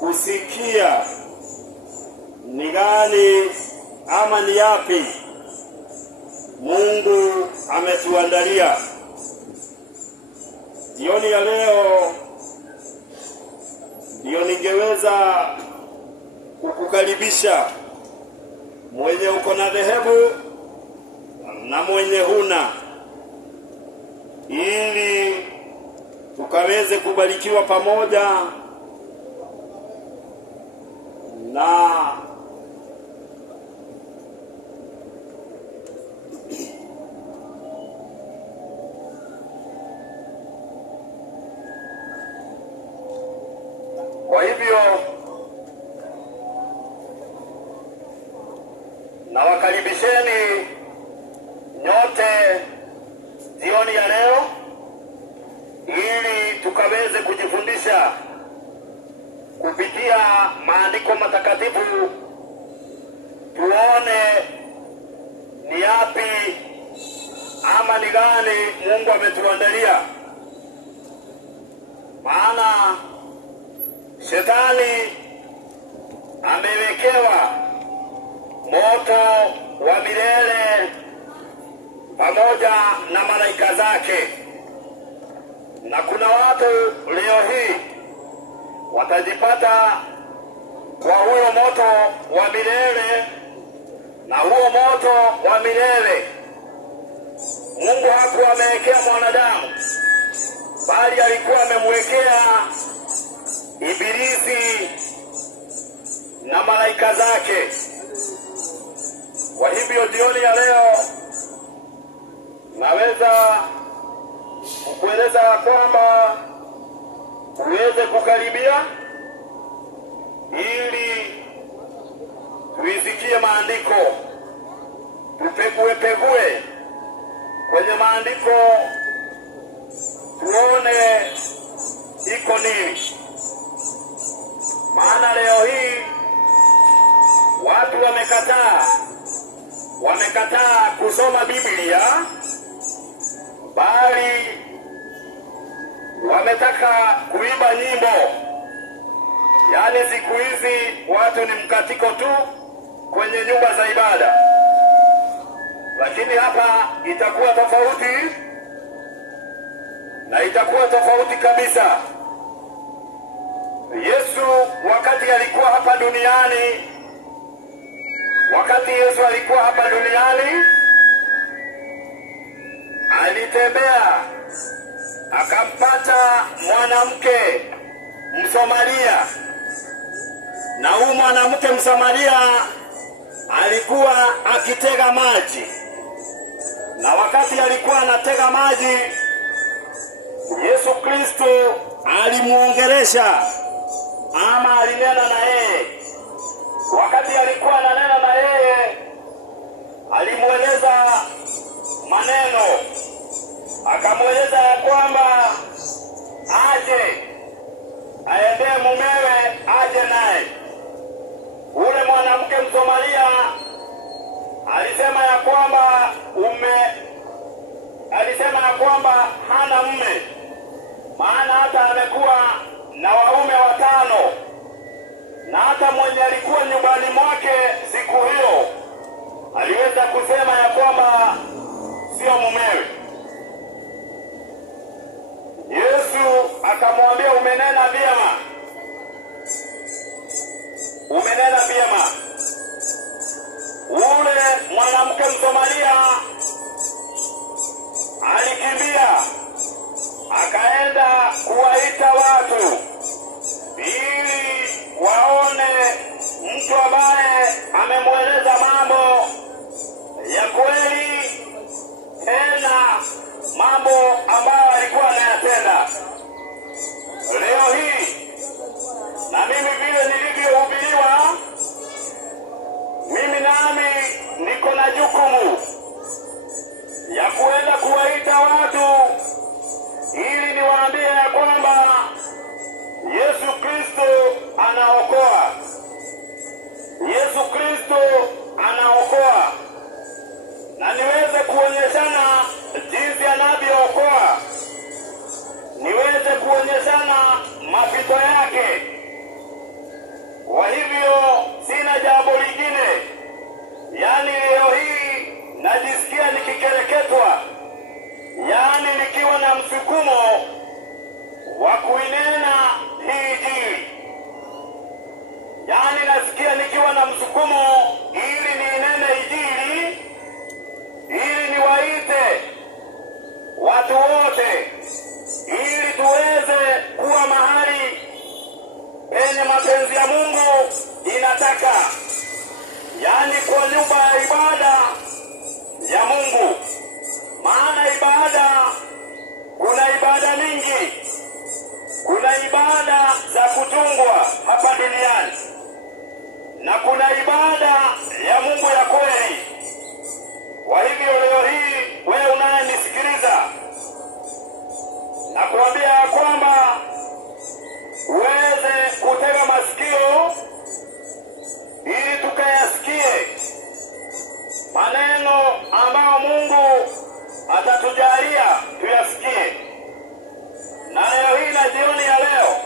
kusikia ni gani ama ni yapi Mungu ametuandalia. Jioni ya leo ndio ningeweza kukukaribisha mwenye uko na dhehebu na mwenye huna, ili tukaweze kubarikiwa pamoja na kwa hivyo nawakaribisheni nyote jioni ya leo ili tukaweze kujifundisha kupitia maandiko matakatifu, tuone ni yapi ama ni gani Mungu ametuandalia. Maana Shetani amewekewa moto wa milele pamoja na malaika zake, na kuna watu leo hii watajipata kwa huo moto wa milele, na huo moto wa milele Mungu hakuwa amewekea mwanadamu, bali alikuwa amemwekea Ibilisi na malaika zake. Kwa hivyo jioni ya leo naweza kukueleza kwamba uweze kukaribia ili tuisikie maandiko, tupegue kwenye maandiko, tuone iko nini. Maana leo hii watu wamekataa kusoma Biblia, bali wametaka kuimba nyimbo. Yaani siku hizi watu ni mkatiko tu kwenye nyumba za ibada. Lakini hapa itakuwa tofauti, na itakuwa tofauti kabisa. Yesu wakati alikuwa hapa duniani, alitembea akampata mwanamke Msamaria, na huyu mwanamke Msamaria alikuwa akitega maji, na wakati alikuwa anatega maji, Yesu Kristo alimuongelesha ama alinena na yeye. Wakati alikuwa ananena na yeye, alimueleza maneno, akamweleza ya kwamba aje aendee mumewe, aje naye. Ule mwanamke Msamaria alisema ya kwamba hana mume, maana hata amekuwa na waume 5, na hata mwenye alikuwa nyumbani mwake siku hiyo aliweza kusema ya kwamba sio mumewe. Yesu akamwambia, umenena vyema. Ule mwanamke Msamaria alikimbia akaenda kuwaita watu ili waone mtu ambaye amemweleza mambo ya kweli, tena mambo ambayo alikuwa anayatenda. Leo hii na mimi vile nilivyohubiriwa ya Mungu inataka, yaani kwa nyumba ya ibada ya Mungu. Maana ibada, kuna ibada nyingi. Kuna ibada za kutungwa hapa duniani na kuna ibada ya Mungu ya kweli. Kwa hivyo leo hii wewe unayenisikiliza, na kuambia kwamba uweze kutega masikio ili tukayasikie maneno ambayo Mungu atatujalia tuyasikie. Na leo hii na jioni ya leo,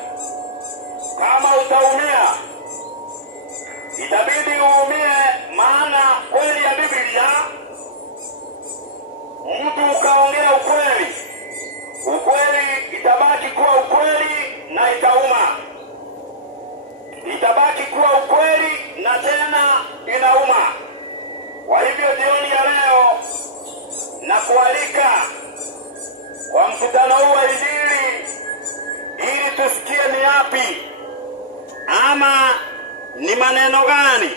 kama utaumia, itabidi uumie, maana kweli ya Biblia, mtu ukaongea ukweli, ukweli itabaki kuwa ukweli na itauma. Itabaki kuwa ukweli na tena inauma. Kwa hivyo jioni ya leo na kualika kwa mkutano huu wa Injili ili tusikie ni yapi ama ni maneno gani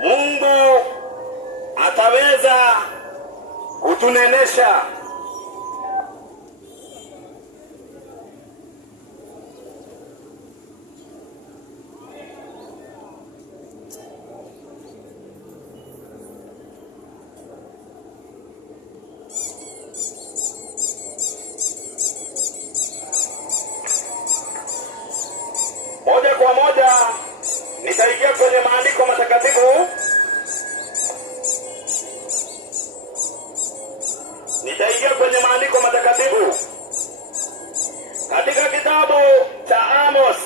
Mungu ataweza kutunenesha. Moja kwa moja nitaingia kwenye maandiko matakatifu. Nitaingia kwenye maandiko matakatifu katika kitabu cha Amos.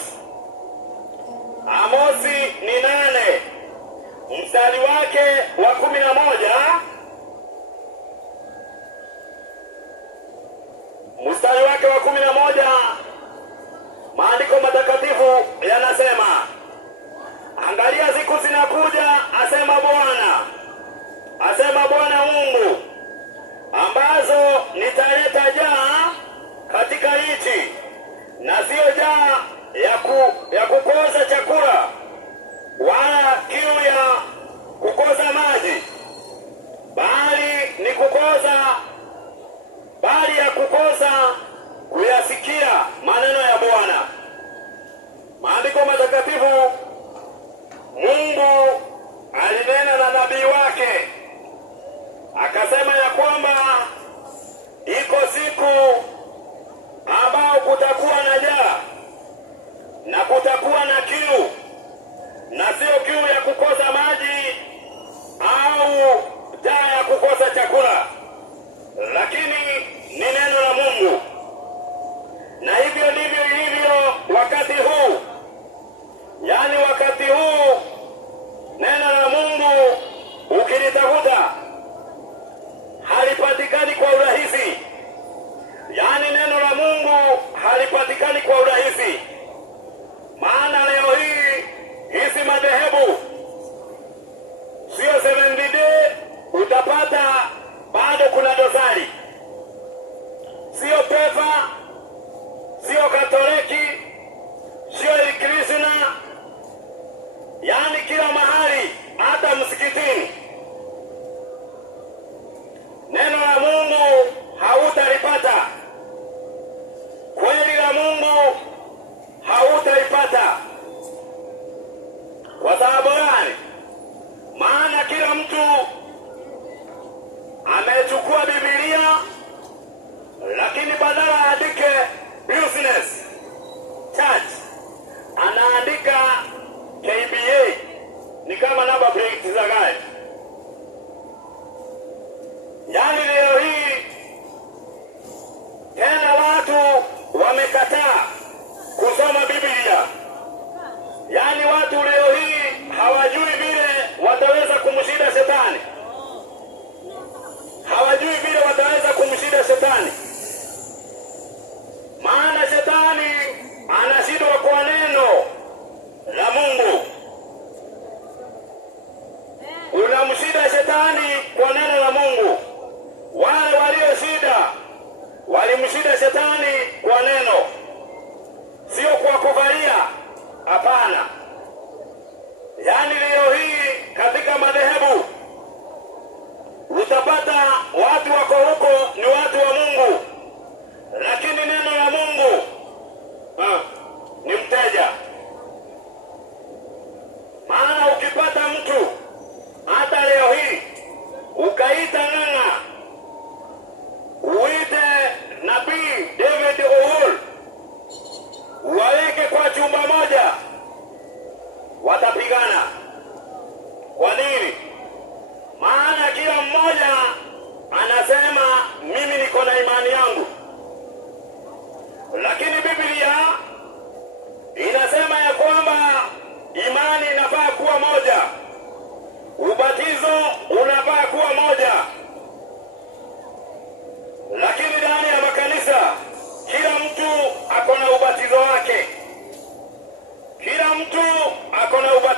Amosi ni 8 mstari wake wa 11. Mstari wake wa 11, maandiko matakatifu yanasema, angalia siku zinakuja, asema Bwana Mungu, ambazo nitaleta jaa katika nchi, na sio jaa ya kukosa chakula wala kiu ya kukosa maji, bali ya kukosa kuyasikia maneno ya Bwana. Maandiko matakatifu, Mungu alinena na nabii wake akasema ya kwamba iko siku ambao kutakuwa na jaa na kutakuwa na kiu, na sio kiu ya kukosa maji au jaa ya kukosa chakula,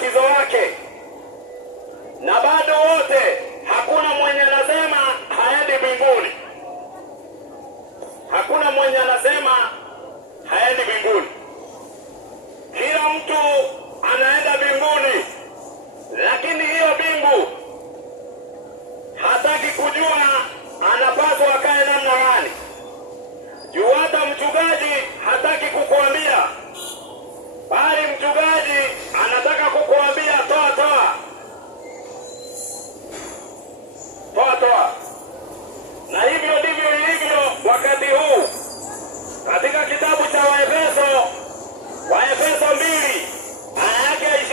ubatizo wake, na bado wote, hakuna mwenye anasema haendi mbinguni. Hakuna mwenye anasema haendi mbinguni. Kila mtu anaenda mbinguni, lakini hiyo mbingu hataki kujua anapaswa akae namna gani. Juu hata mchungaji hataki kukuambia, bali mchungaji anataka kukuambia toa toa. Toa toa. Na hivyo ndivyo ilivyo wakati huu. Katika kitabu cha Waefeso 2 aya yake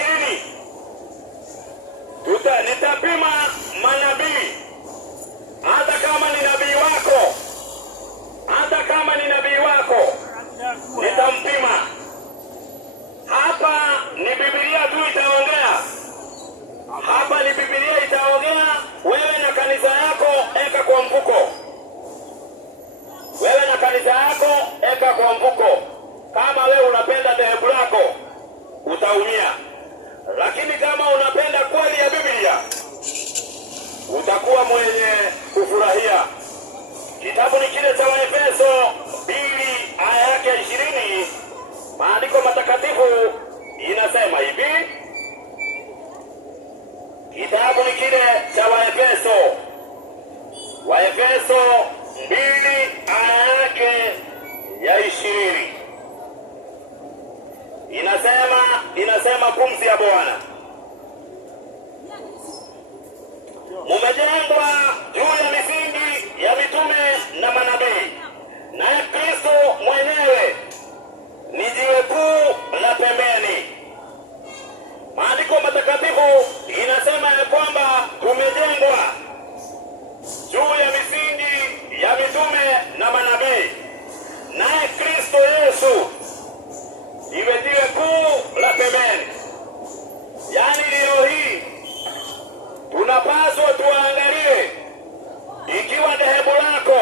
20, nitapima manabii, hata kama ni nabii wako, hata kama ni nabii wako nitampima. Hapa ni Biblia tu itaongea, hapa ni Biblia itaongea. Wewe na kanisa yako eka kwa mfuko, wewe na kanisa yako eka kwa mfuko. Kama wewe unapenda dhehebu lako utaumia, lakini kama unapenda kweli ya Biblia utakuwa mwenye kufurahia. Kitabu ni kile cha Waefeso 2 aya yake 20. Maandiko matakatifu inasema hivi. Kitabu ni kile cha Waefeso 2 aya yake ya 20. Inasema pumzi ya Bwana, mumejengwa juu ya misingi ya mitume na manabii, naye Kristo mwenyewe ni jiwe kuu la pembeni. Maandiko matakatifu inasema ya kwamba tumejengwa juu ya misingi ya mitume na manabii, naye Kristo Yesu iwe jiwe kuu la pembeni. Yaani leo hii tunapaswa tuangalie, ikiwa dhehebu lako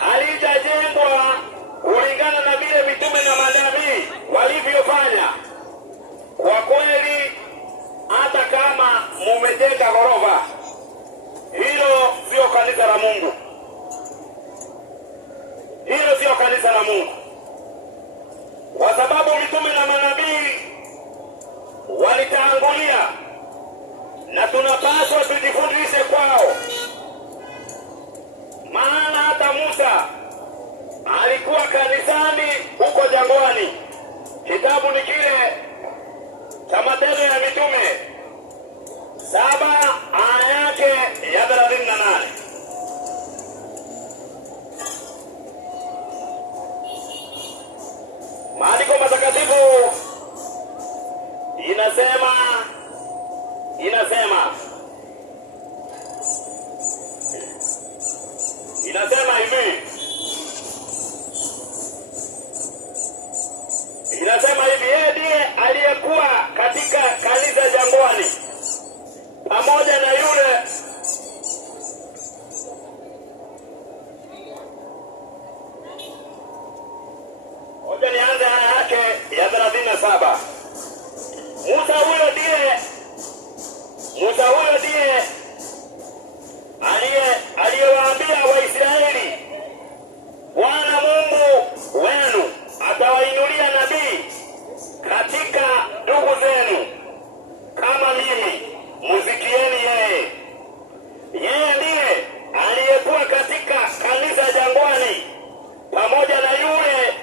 halijajengwa kulingana na vile mitume na manabii walivyofanya, kwa kweli hata kama mumejenga ghorofa, hilo sio kanisa la Mungu. Hilo sio kanisa la Mungu, kwa sababu mitume na manabii walitangulia, na tunapaswa tujifundishe kwao. Maana hata Musa alikuwa kanisani huko jangwani. Kitabu ni kile cha Matendo ya Mitume 7 aya yake ya 38. Maandiko matakatifu inasema hivi. Inasema hivi, yeye ndiye aliyekuwa katika kanisa jangwani pamoja na yule nianze haya yake ya 37. Musa huyo ndiye aliyewaambia Waisraeli, Bwana Mungu wenu atawainulia nabii katika ndugu zenu kama mimi, musikieni yeye. Yeye ndiye aliyekuwa katika kanisa jangwani pamoja na yule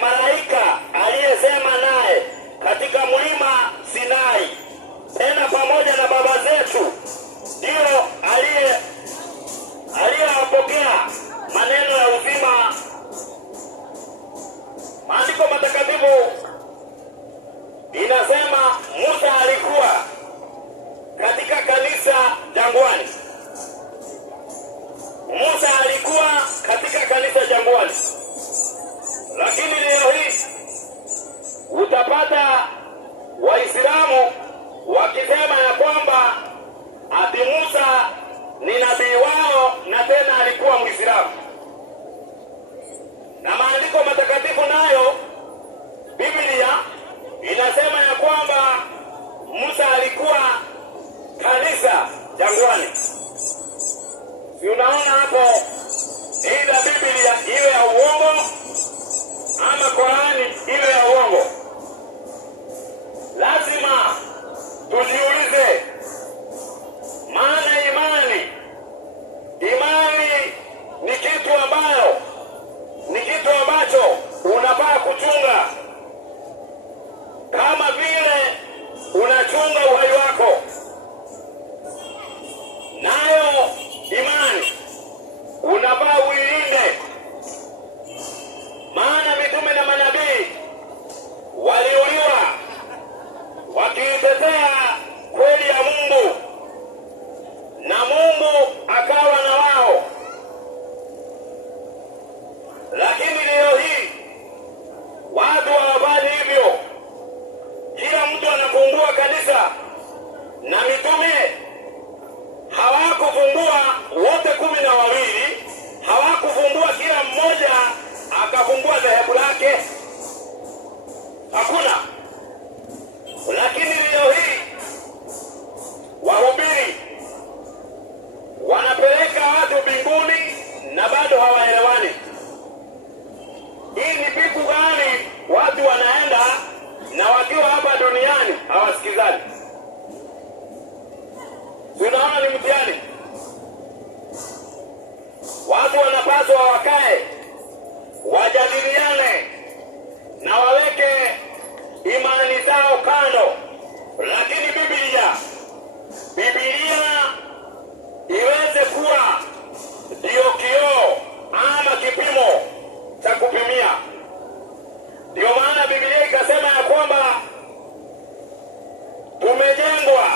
malaika aliyesema naye katika mlima Sinai, tena pamoja na baba zetu, ndio aliyewapokea maneno ya uzima. Maandiko matakatifu inasema Musa alikuwa katika kanisa jangwani. Musa alikuwa katika kanisa jangwani. Lakini leo hii utapata Waislamu wakisema ya kwamba ati Musa ni nabii wao na tena alikuwa Muislamu. Na maandiko matakatifu nayo Biblia inasema ya kwamba kuchunga kama vile unachunga uhai wako. Nayo imani unafaa uilinde, maana mitume na manabii waliuliwa wakiitetea kweli ya Mungu, na Mungu akawa na wao. Lakini leo hii watu hawafanyi hivyo. Kila mtu anafungua kanisa, na mitume hawakufungua wote 12, hawakufungua kila mmoja akafungua dhehebu lake, hakuna. Lakini leo hii wahubiri wanapeleka watu mbinguni na bado hawaelewani. Hii ni piku gani watu wanaenda na wakiwa hapa duniani hawasikizani? Tunaona ni mtihani. Watu wanapaswa wakae, wajadiliane na waweke imani zao kando. Lakini Biblia iweze kuwa ndio kioo ama kipimo cha kupimia. Ndio maana Biblia ikasema ya kwamba tumejengwa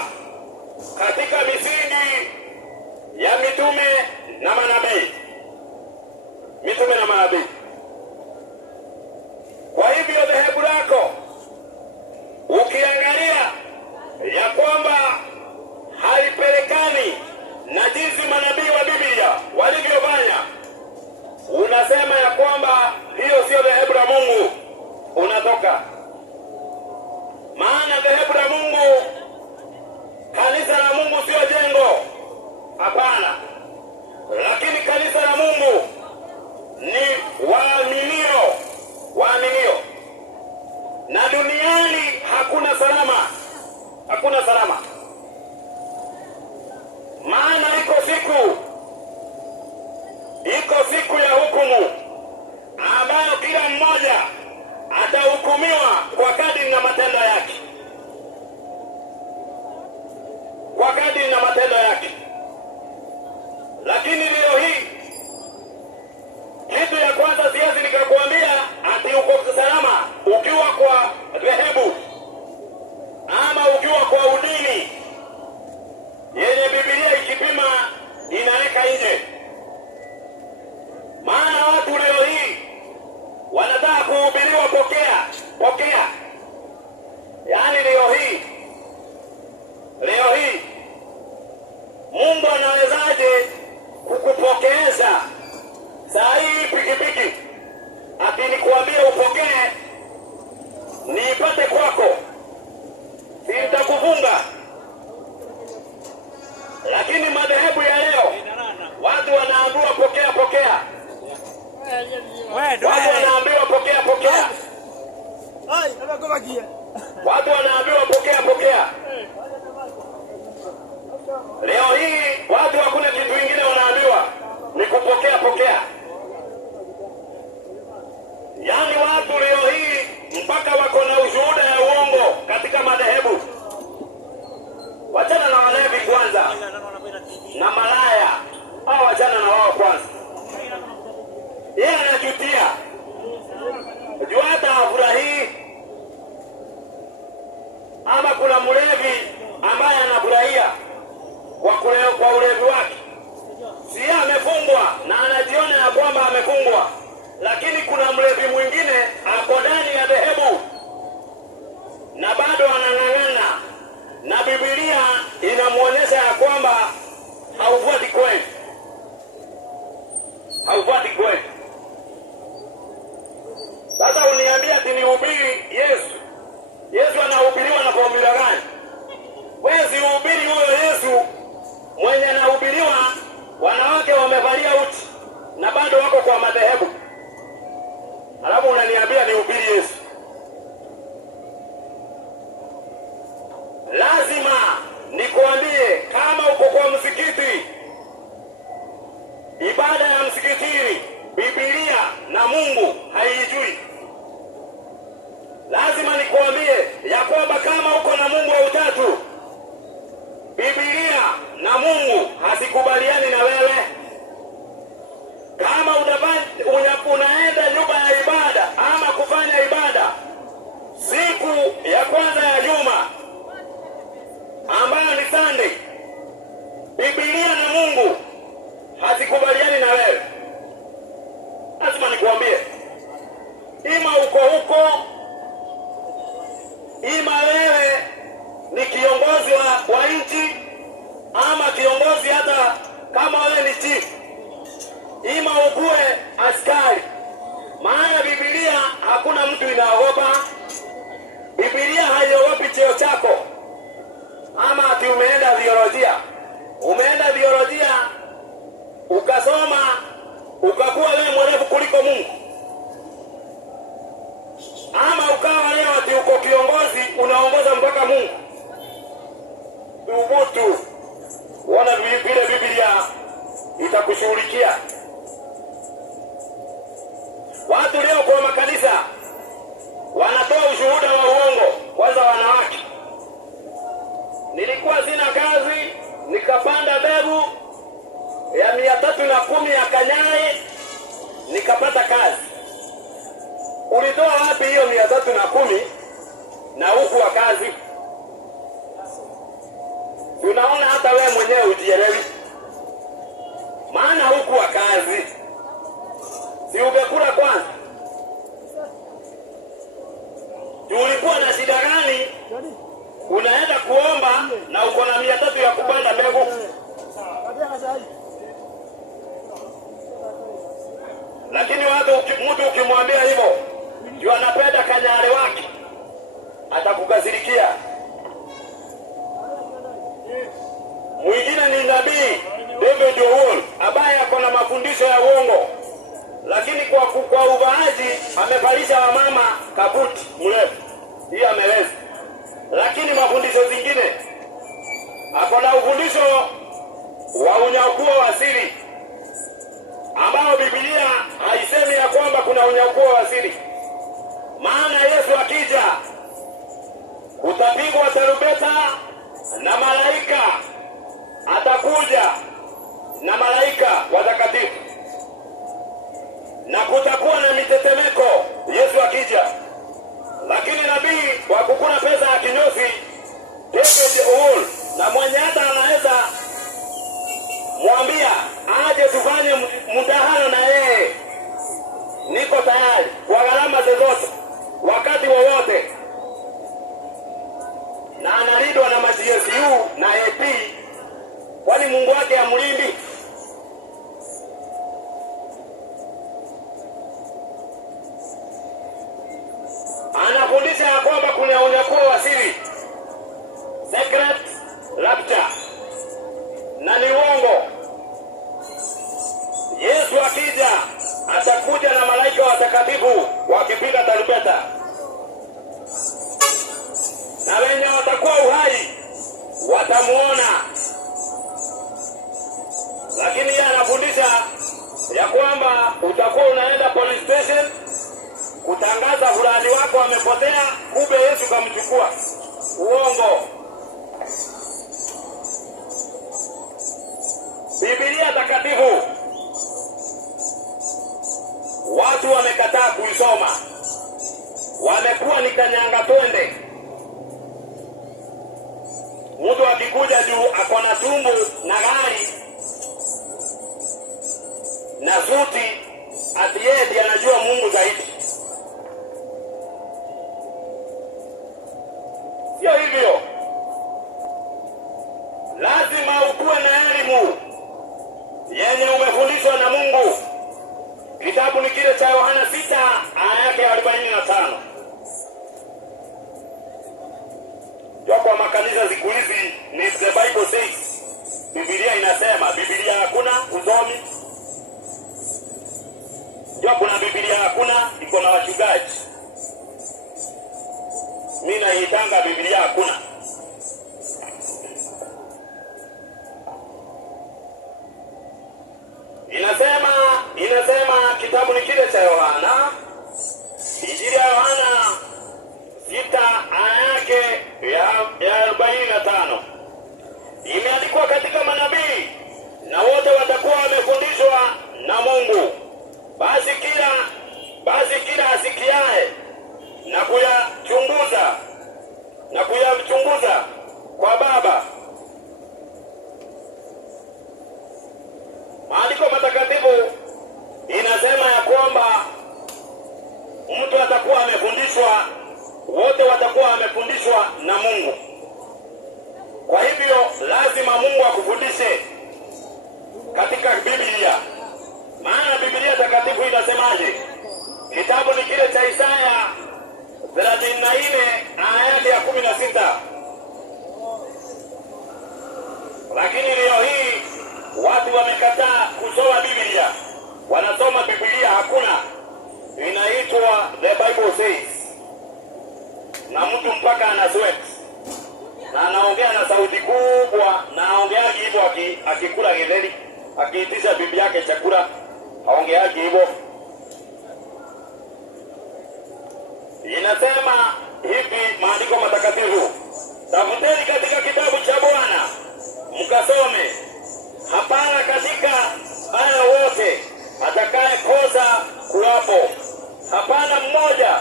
katika misingi ya mitume na manabii. Mitume na manabii. Kwa hivyo dhehebu lako ukiangalia ya kwamba halipelekani na jinsi manabii wa Biblia walivyofanya, unasema ya kwamba hiyo sio dhehebu la Mungu, unatoka. Maana dhehebu la Mungu, kanisa la Mungu sio jengo, hapana. Lakini kanisa la Mungu ni waaminio. Na duniani hakuna salama. Hakuna salama. Maana iko siku ya hukumu ambayo kila mmoja atahukumiwa kwa kadiri na matendo yake. Kwa kadiri na matendo yake. Lakini leo hii kitu ya kwanza siwezi nikakuambia ati uko salama ukiwa kwa dhehebu ama ukiwa kwa udini yenye Biblia ikipima inaweka nje. Maana watu leo hii wanataka kuhubiriwa pokea. Yaani leo hii Mungu anawezaje kukupokeza saa hii pikipiki ati nikuambie upokee niipate kwako, si nitakufunga? Lakini madhehebu ya leo watu wanaambiwa pokea. Watu wanaambiwa pokea. Watu wanaambiwa pokea. Leo hii watu hakuna kitu kingine wanaambiwa ni kupokea. Yaani watu leo hii mpaka wako na ushuhuda ya uongo katika madhehebu. Wachana na walevi kwanza na malaya, au wachana na wao kwanza. Yeye anajutia. Jua hata hafurahii. Ama kuna mlevi ambaye anafurahia kwa ulevi wake. Si amefungwa na anajiona ya kwamba amefungwa. Lakini kuna mlevi mwingine ako ndani ya dhehebu na bado anang'ang'ana, na Biblia inamuonyesha ya kwamba haufuati kweli. Sasa uniambia ati nihubiri Yesu. Yesu anahubiriwa na formula gani? Wewe si uhubiri huyo Yesu mwenye anahubiriwa wanawake wamevalia uchi na bado wako kwa madhehebu. Alafu unaniambia nihubiri Yesu. Lazima nikuambie, kama uko kwa msikiti, ibada ya msikitini Biblia na Mungu haijui. nikwambie ya kwamba kama uko na Mungu wa utatu, Biblia na Mungu hasikubaliani na wewe. Kama unaenda nyumba ya ibada ama kufanya ibada siku ya kwanza ya juma ambayo ni Sunday, Biblia na Mungu hasikubaliani na wewe. Lazima nikuambie, ima uko huko, ima wewe ni kiongozi wa nchi, ama kiongozi hata kama wewe ni chief, ima ukue askari. Maana Biblia hakuna mtu inaogopa. Biblia haiogopi cheo chako. Ama ati umeenda biolojia ukasoma ukakuwa wewe mwerevu kuliko Mungu, ama ukawa leo ati uko kiongozi unaongoza mpaka Mungu. Thubutu, wana vile Biblia itakushughulikia. Watu leo kwa makanisa wanatoa ushuhuda wa uongo. Kwanza wanawake, nilikuwa sina kazi nikapanda mbegu ya 310 ya kanyai nikapata kazi. Ulitoa wapi hiyo 310 na huku wa kazi? Unaona hata wewe mwenyewe ujielewi. Maana huku wa kazi si ungekula kwanza? Ulikuwa na shida gani? Unaenda kuomba na uko na 300 ya kupanda mbegu. Lakini mtu ukimwambia hivyo, ndio anapenda kanyare wake, atakukasirikia. Mwingine ni nabii David Owool ambaye ako na mafundisho ya uongo, lakini kwa uvaaji amevalisha wamama kabuti mrefu. Hiyo ameweza. Lakini mafundisho zingine ako na ufundisho wa unyakuo wa siri, ambao Biblia haisemi ya kwamba kuna unyakuo wa siri. Maana Yesu akija utapigwa tarumbeta na malaika atakuja na malaika watakatifu, na kutakuwa na mitetemeko Yesu akija. Lakini nabii wa kukula pesa ya kinyozi David Owool, na mwenye hata anaweza mwambia aje tufanye mdahalo na yeye, niko tayari kwa gharama zozote wakati wowote, na analindwa na GSU na AP, kwani Mungu wake amlindi. Anafundisha ya kwamba kuna unyakuo wa siri, secret rapture, na ni uongo. Yesu akija atakuja na malaika watakatifu wakipiga tarumbeta, na wenye watakuwa uhai watamuona. Lakini yeye anafundisha ya kwamba utakuwa unaenda police station kutangaza fulani wako amepotea, kumbe Yesu kamchukua. Uongo. Biblia takatifu watu wamekataa kuisoma, wamekuwa ni kanyanga twende. Mtu akikuja juu ako na tumbo na gari na suti, ati yeye ndiye anajua Mungu zaidi. Sio hivyo. Lazima ukuwe na elimu yenye umefundishwa na Mungu. Kitabu ni kile cha Yohana 6 aya yake 45. Kwa makanisa siku hizi ni the Bible says. Biblia inasema, Biblia hakuna usomi. Ndio kuna Biblia hakuna, iko na wachungaji. Mimi naitanga Biblia hakuna. Inasema kitabu ni kile cha Yohana, Injili ya Yohana 6 wamefundishwa, wote watakuwa wamefundishwa na Mungu. Kwa hivyo lazima Mungu akufundishe katika Biblia. Maana Biblia takatifu inasemaje? Kitabu ni kile cha Isaya 34 aya ya 16. Lakini leo hii watu wamekataa kusoma Biblia. Wanasoma Biblia hakuna. Inaitwa The Bible Says. Na mtu mpaka ana sweat. Na anaongea na sauti kubwa, na aongeaji hivyo akikula githeri, akiitisha bibi yake chakula, aongeaji hivyo. Inasema hivi maandiko matakatifu, tafuteni katika kitabu cha Bwana mkasome, hapana katika haya wote atakaye kosa kuwapo, hapana mmoja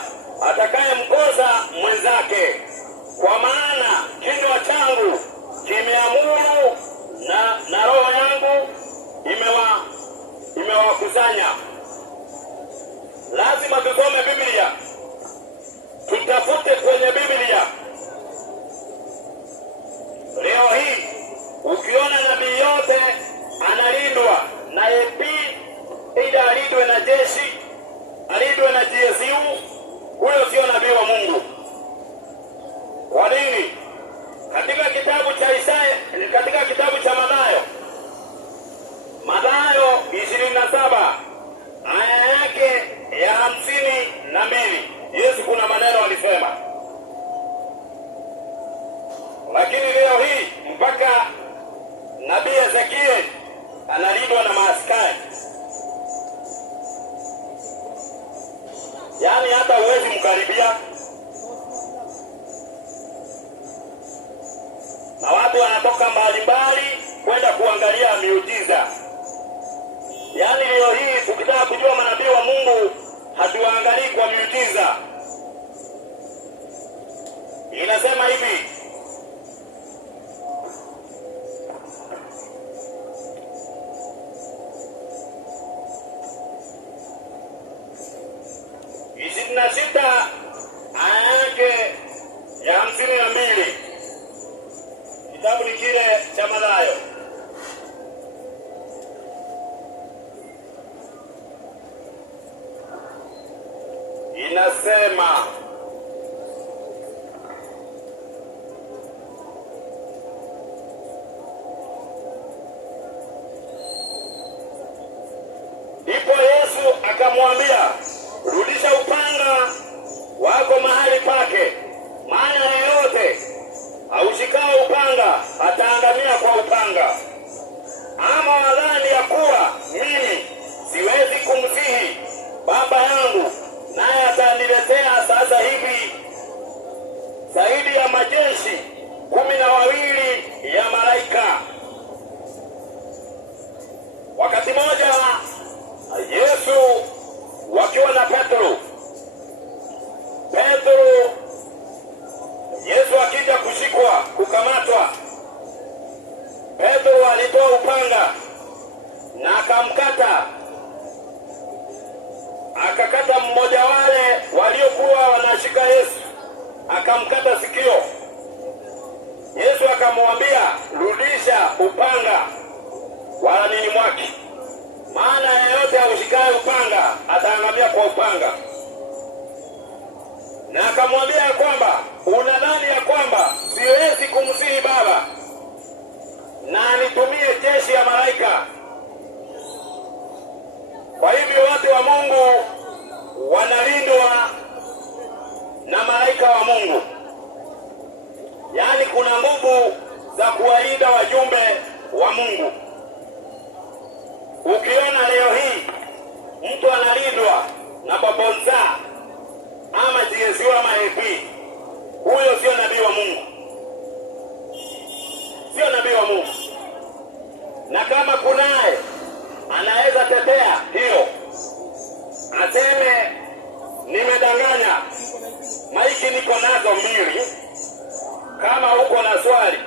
atakaye mkosa mwenzake. Kwa maana kinywa changu kimeamuru na roho yangu imewakusanya. Lazima tusome Biblia, tutafute kwenye Biblia. Leo hii ukiona nabii yote analindwa na AP, ila alindwe na jeshi, alindwe na GSU, huyo sio nabii wa Mungu. Kwa nini? Katika kitabu cha Isaya, katika kitabu cha Mathayo 27 aya yake ya 52, Yesu kuna maneno alisema. Lakini leo hii mpaka nabii Ezekiel analindwa na maaskari. Yaani hata huwezi mkaribia. Na watu wanatoka mbalimbali kwenda kuangalia miujiza. Yaani leo hii ukitaka kujua manabii wa Mungu hatuangalii kwa miujiza. Inasema hivi, na sita aya yake ya 52. Kitabu ni kile cha Mathayo. Inasema ndipo Yesu akamwambia, rudisha upanga wako mahali pake, maana yeyote aushikao upanga ataangamia kwa upanga. Ama wadhani ya kuwa mimi siwezi kumsihi Baba yangu, naye ataniletea sasa hivi zaidi ya majeshi 12 ya malaika? Wakati moja Yesu wakiwa na Petro, Yesu akija kushikwa, kukamatwa, Petro alitoa upanga na akamkata, akakata mmoja wale waliokuwa wanashika Yesu, akamkata sikio. Yesu akamwambia, rudisha upanga walanini mwake, maana yeyote aushikaye upanga ataangamia kwa upanga. Na akamwambia ya kwamba unadhani ya kwamba siwezi kumsihi Baba na anitumie jeshi ya malaika? Kwa hivyo watu wa Mungu wanalindwa na malaika wa Mungu. Yaani kuna nguvu za kuwalinda wajumbe wa Mungu. Ukiona leo hii mtu analindwa na babonza ama GSU ama AP, huyo sio nabii wa Mungu. Sio nabii wa Mungu. Na kama kunaye anaweza tetea hiyo, aseme nimedanganya, maiki niko nazo 2 kama uko na swali.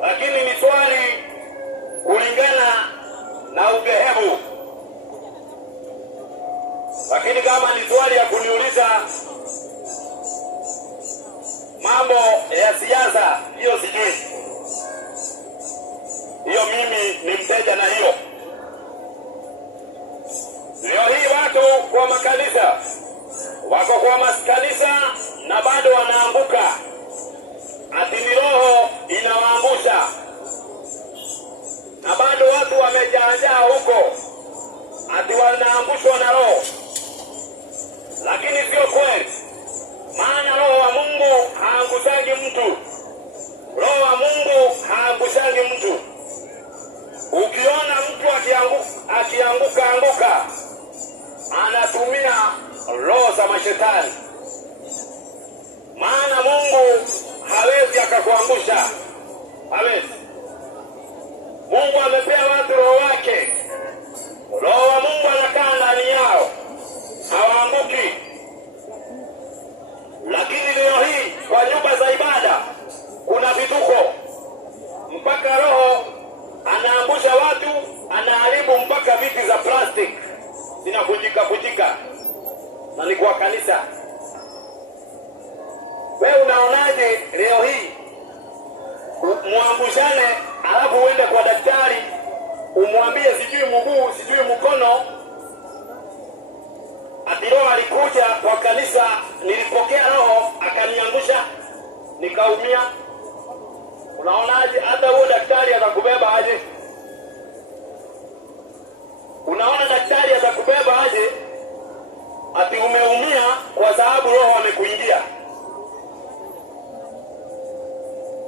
Lakini ni swali kulingana na udhehebu. Lakini kama ni swali ya kuniuliza ya siasa, hiyo sijui. Hiyo mimi ni mteja na hiyo. Leo hii watu kwa makanisa wako kwa makanisa na bado wanaanguka. Ati ni roho inawaangusha. Na bado watu wamejaajaa huko. Ati wanaangushwa na roho. Lakini sio kweli. Maana roho wa Mungu haangushangi mtu. Roho wa Mungu haangushangi mtu. Ukiona mtu akianguka anatumia roho za mashetani. Maana Mungu hawezi akakuangusha. Hawezi. Mungu amepea watu roho wake. Roho wa Mungu anakaa ndani yao. Hawaanguki. Lakini leo hii kwa nyumba za ibada kuna vituko. Mpaka roho anaangusha watu, anaharibu mpaka viti za plastic zinavunjika. Na ni kwa kanisa. Wewe unaonaje leo hii muangushane, alafu uende kwa daktari umwambie sijui mguu, sijui mkono? Ati roho alikuja kwa kanisa, nilipokea roho akaniangusha nikaumia. Unaonaje? Hata huyo daktari atakubeba aje? Unaona daktari atakubeba aje ati umeumia kwa sababu roho amekuingia?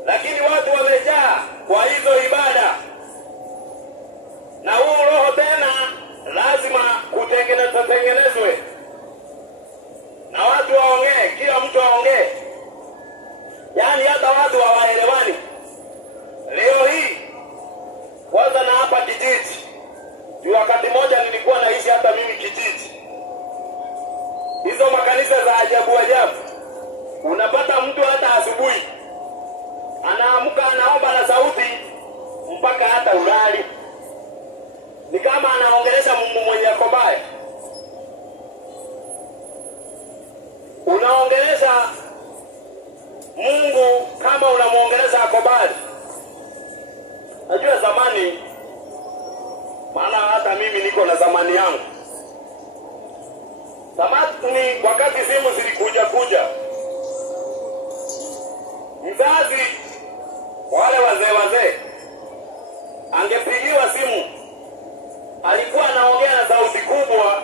Lakini watu wamejaa kwa hizo ibada. Na huo roho tena lazima kutengenezwe. Na watu waongee, kila mtu aongee. Yaani hata watu hawaelewani. Leo hii kwanza na hapa kijiji. Juu wakati moja nilikuwa naishi hata mimi kijiji. Hizo makanisa za ajabu. Unapata mtu hata asubuhi anaamka anaomba na sauti mpaka hata ulali. Ni kama anaongelesha Mungu mwenye ako mbali. Unaongelesha Mungu kama unamuongelesha ako mbali. Najua zamani, maana hata mimi niko na zamani yangu. Zamani wakati simu zilikuja. Mzazi wale wazee angepigiwa simu, alikuwa anaongea na sauti kubwa,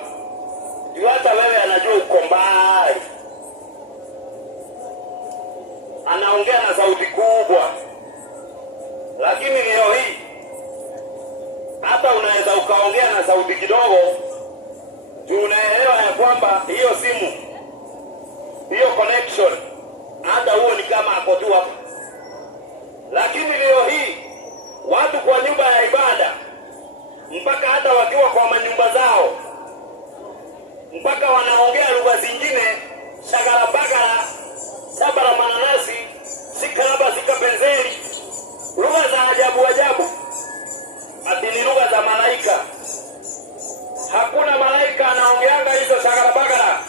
ndio hata wewe anajua uko mbali. Anaongea na sauti kubwa. Lakini leo hii hata unaweza ukaongea na sauti kidogo, juu unaelewa ya kwamba hiyo simu, hiyo connection, hata huo ni kama ako tu hapa. Lakini leo hii watu kwa nyumba ya ibada, mpaka hata wakiwa kwa manyumba zao, mpaka wanaongea lugha zingine, shagarabagara, sabara mananasi, sikaraba sikapenzeli, lugha za ajabu. Ati ni lugha za malaika. Hakuna malaika anaongeanga hizo shagarabagara.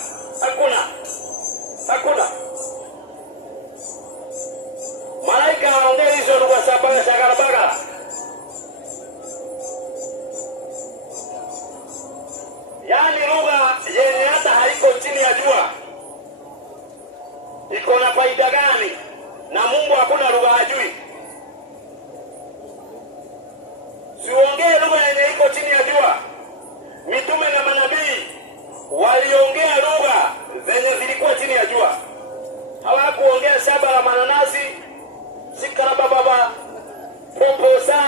Hakuna. Malaika anaongea hizo lugha za shagarabagara. Yaani lugha yenye hata haiko chini ya jua. Iko na faida gani? Na Mungu hakuna lugha hajui. Siongee lugha yenye iko chini ya jua. Mitume na manabii waliongea lugha zenye zilikuwa chini ya jua. Hawakuongea shaba la mananasi, sikarababa, poposa,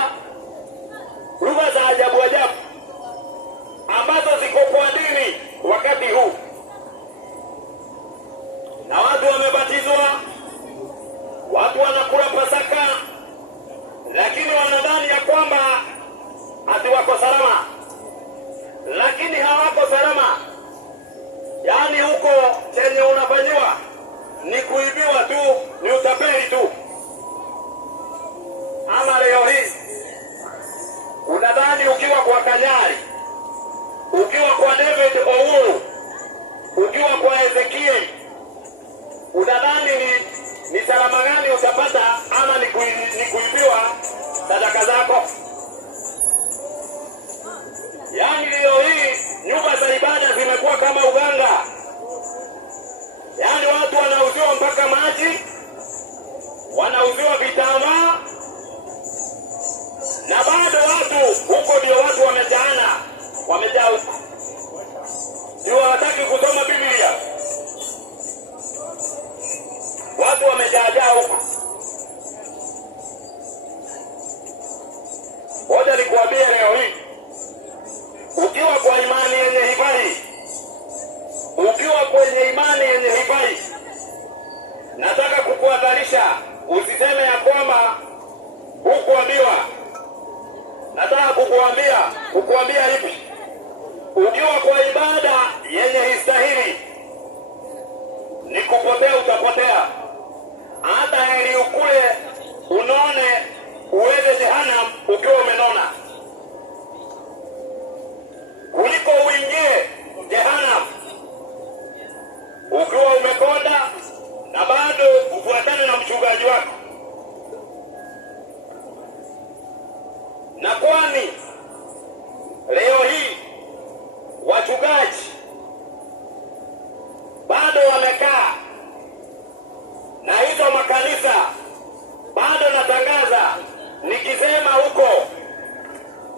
lugha za ajabu ambazo ziko kwa dini wakati huu. Na watu wamebatizwa, watu wanakula Pasaka, lakini wanadhani ya kwamba ati wako salama. Lakini hawako salama. Yaani huko chenye unafanywa ni kuibiwa tu, ni utapeli tu. Ama leo hii unadhani ukiwa kwa Kanyari, ukiwa kwa David Ouru, ukiwa kwa Ezekiel, unadhani ni salama gani vinywaji, wanauziwa vitambaa, na bado watu huko ndio watu wamejaa huko. Ndio hawataki kusoma Biblia. Watu wamejaa huko. Ngoja nikuambie leo hii, ukiwa kwa imani yenye hifadhi, ukiwa kwenye imani yenye hifadhi, nataka kukuhadharisha usiseme ya kwamba hukuambiwa. Nataka kukuambia hivi, ukiwa kwa ibada yenye histahili, ni kupotea utapotea. Hata heri ukule unone uweze jehanamu ukiwa umenona, kuliko uingie jehanamu ukiwa umekonda na bado ufuatane na mchungaji wako. Na kwani leo hii wachungaji bado wamekaa na hizo makanisa, bado natangaza nikisema huko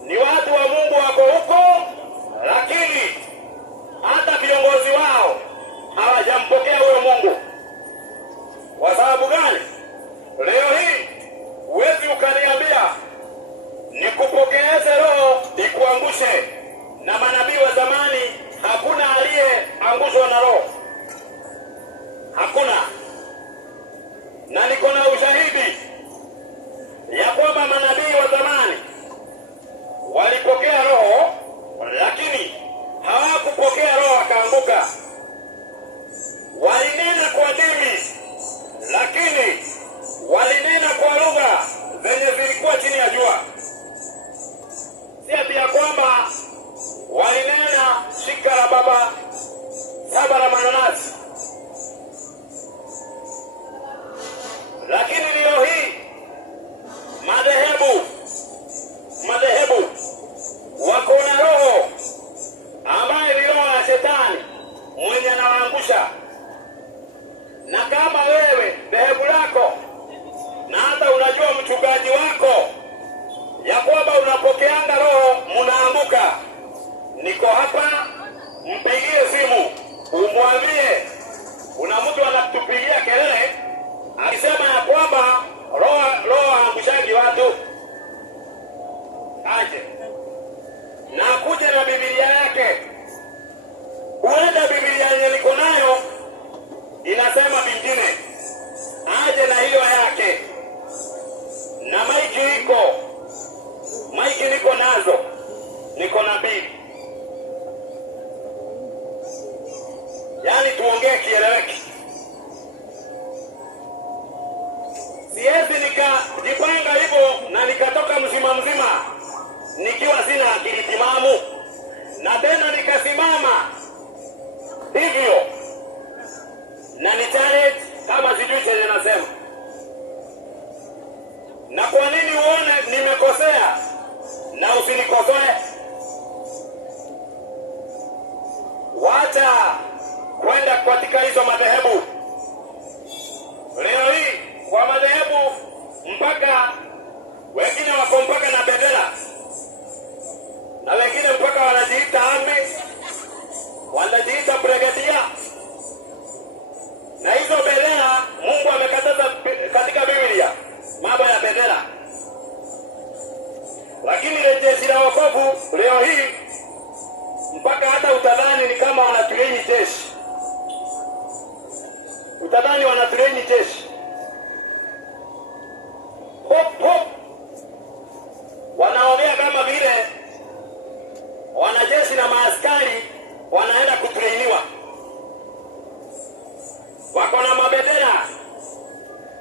ni watu wa Mungu wako huko, lakini hata viongozi wao hawajampokea huyo Mungu. Kwa sababu gani? Leo hii huwezi ukaniambia nikupokeeze roho ikuangushe, na manabii wa zamani hakuna aliyeangushwa na roho, hakuna. Na niko na ushahidi ya kwamba manabii wa zamani walipokea roho, lakini hawakupokea roho akaanguka. Walinena kwa dimi, lakini walinena kwa lugha zenye zilikuwa chini ya jua. Si ati ya kwamba walinena shika la baba saba la mananasi. Lakini leo hii madhehebu wako na roho ambaye ni roho ya shetani mwenye anawaangusha. Na kama wewe dhehebu lako na hata unajua mchungaji wako ya kwamba unapokeanga roho munaanguka, niko hapa, mpigie simu umwambie. Una mtu anatupigia kelele akisema ya kwamba roho haangushaji watu, aje na akuje na Biblia yake. Huenda Biblia yenye niko nayo inasema vingine, aje na hiyo yake. Na maiki niko nazo, niko na mbili. Yaani tuongee kieleweki. Siwezi nikajipanga hivyo na nikatoka mzima nikiwa sina akili timamu, na tena nikasimama hivyo na ni challenge kama sijui chenye nasema. Na kwa nini uone nimekosea na usinikosoe? Wacha kwenda katika hizo madhehebu. Leo hii kwa madhehebu mpaka wengine wako mpaka na bendera, na wengine mpaka wanajiita army, wanajiita brigadia. Na hizo bendera Mungu amekataza katika Biblia mambo ya bendera. Lakini jeshi la wokovu leo hii mpaka hata utadhani ni kama wanatrain jeshi. Utadhani wanatrain jeshi. Hop. Wanaongea kama vile wanajeshi na maaskari wanaenda kutrainiwa. Wako na mabendera.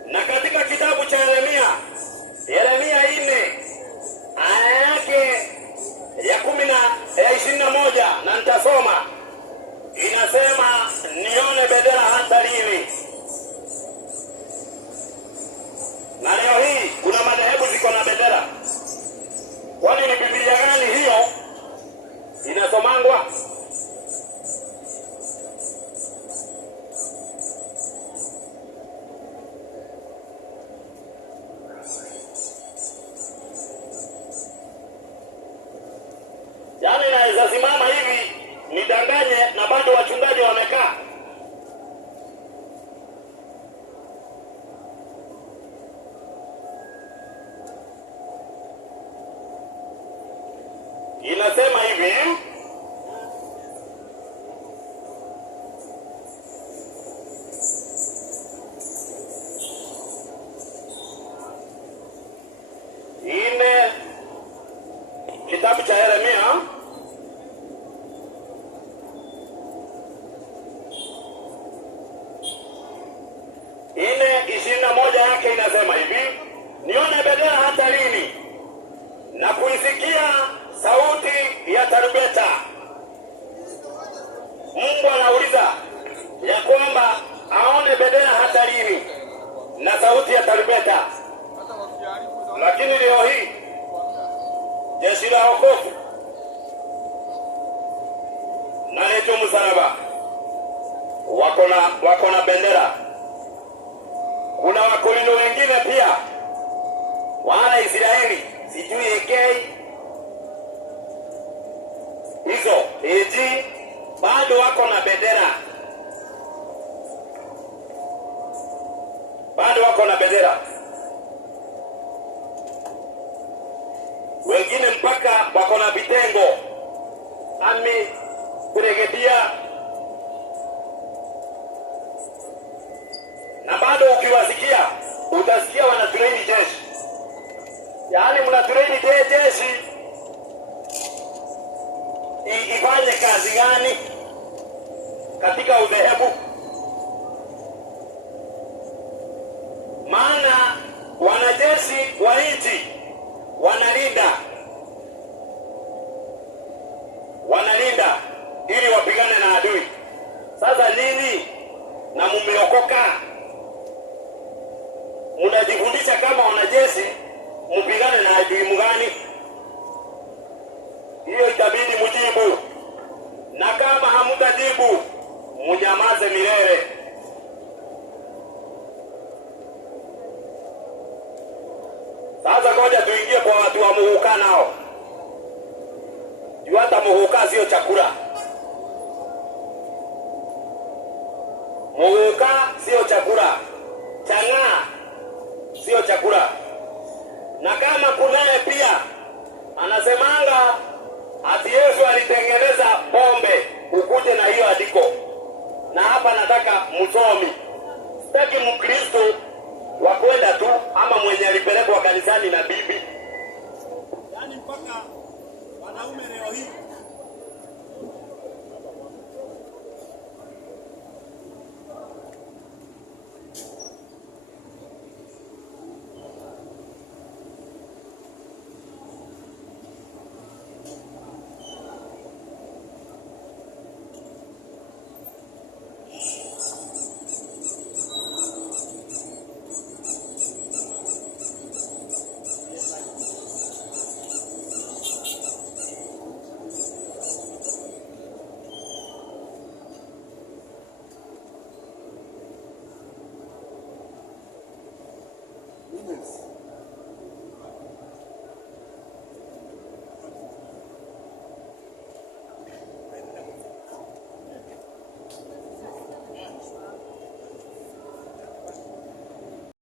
Na katika kitabu cha Yeremia 4 aya yake ya 21 na nitasoma, inasema nione bendera hata lini. Na leo hii kuna madhehebu ziko na bendera. Kwani ni Biblia gani hiyo inasomangwa? inasema hivi: kitabu cha Yeremia moja yake inasema hivi: nione bendera hata lini, na kuisikia sauti ya tarumbeta. Mungu anauliza ya kwamba aone bendera hata lini na sauti ya tarumbeta. Lakini leo hii jeshi la wokovu na letu msalaba wako na bendera. Kuna Wakorintho wengine pia, wana Israeli, sijui AK hizo AG, bado wako na bendera, wengine mpaka wako na vitengo ami kuregedia. Na bado ukiwasikia utasikia wanatraini jeshi, yaani mnatraini jeshi ifanye kazi gani katika udhehebu? Maana wanajeshi wa nchi wanalinda ili wapigane na adui. Sasa nini na mumeokoka, mnajifundisha kama wanajeshi mpigane na adui mgani? Hiyo itabidi mjibu, na kama hamutajibu mnyamaze milele. Sasa ngoja tuingie kwa watu wa Muhuka nao. Juu hata Muhuka sio chakula. Muhuka sio chakula. Chang'aa sio chakula. Na kama kunaye pia anasemanga ati Yesu alitengeneza pombe, ukuje na hiyo andiko. Na hapa nataka msomi. Sitaki Mkristo wa kwenda tu ama mwenye alipelekwa kanisani na bibi. Yaani mpaka wanaume leo hii